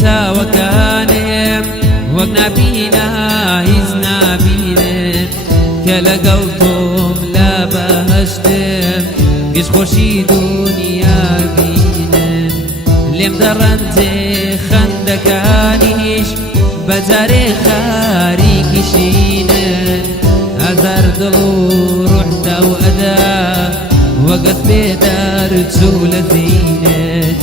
چاوەکانێم وەک نابینە هیچ نابینێت کە لەگەڵ تۆم لە بەهەشتم گشتخۆشی دنیا بینن لێم دەڕەنجێ خەندەکانیش بەجارێ خاریکیشینن هەزار دڵ و ڕوحدا و ئەدا وەگەت بێدار چوو لە زینت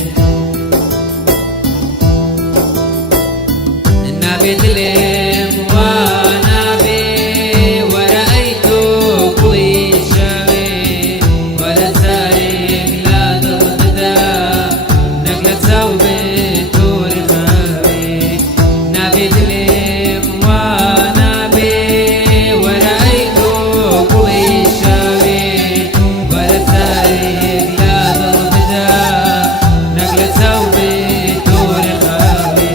نابێت لێم وا نابێ وەرە ئەی تۆ گوڵی شەوێ وەرە جارێک لا دڵدا نەک لە چاو بێت تۆری خاوێ نابێت لێم وا نابێ وەرە ئەی تۆ گوڵی شەوێ وەرە جارێک لا دڵدا نەک لە چاو بێت تۆری خاوێ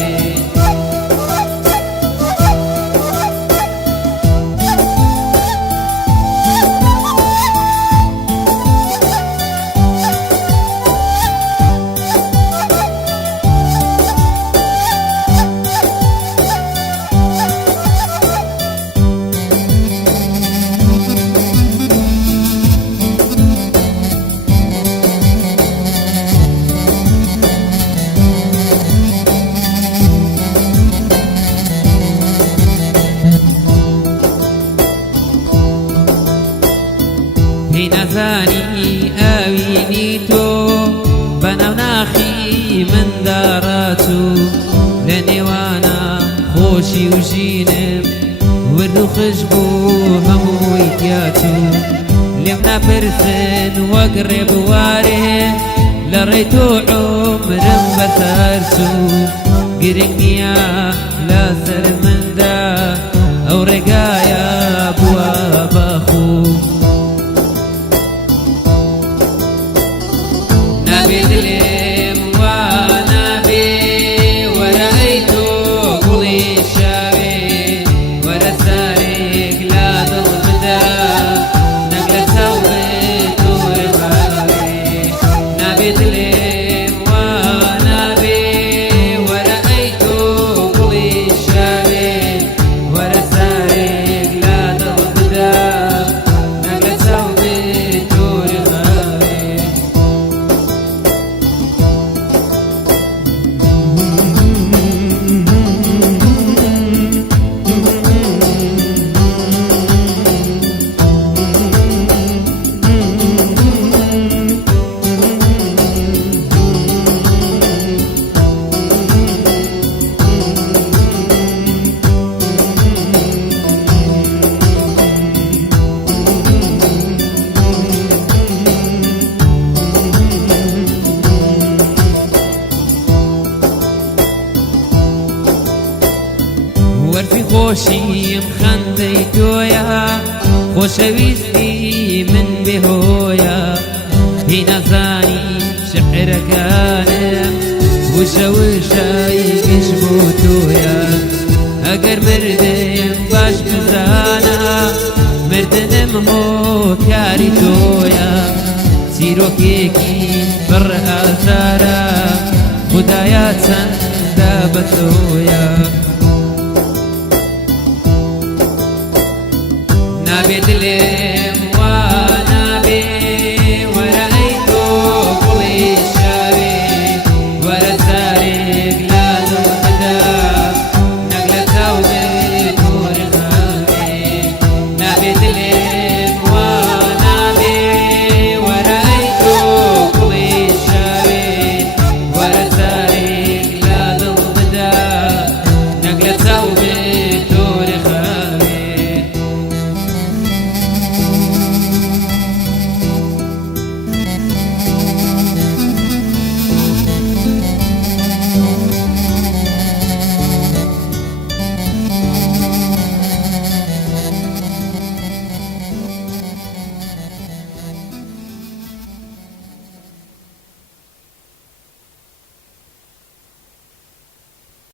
هی نەزانی ئاوینی تۆ بەناو ناخی مندا ڕاچوو لە نێوانە خۆشی و ژینم ورد و خش بوو هەمووی تیاچوو لێم ناپرسن وەک ڕێبوارێ لە ڕێی تۆ عومرم بەسەر چوو گرنگ نییە لەسەر مندا ئەو ڕێگایە بووە بەخوو نابێت لێم وا نابێ وەرە ئەی تۆ گوڵی شەوێ وەرە جارێک لا دڵ بدا نەک لە چاو بێت تۆری خاوێ نابێت لێم وا نابێ وەرە ئەی تۆ گوڵی شەوێ وەرە جارێک لا دڵ بدا نەک لە چاو بێت تۆری خاوێ وەرفی خۆشیم خەندەی تۆیە خۆشەویستی من بێهۆیە هی نەزانی شعرەکانم وشە وشەی گشت بۆ تۆیە ئەگەر مردم باش بزانە مردنم هۆکاری تۆیە چیرۆکێکی بڕ ئازارە خودایە چەندە بە تۆیە نابێت لێ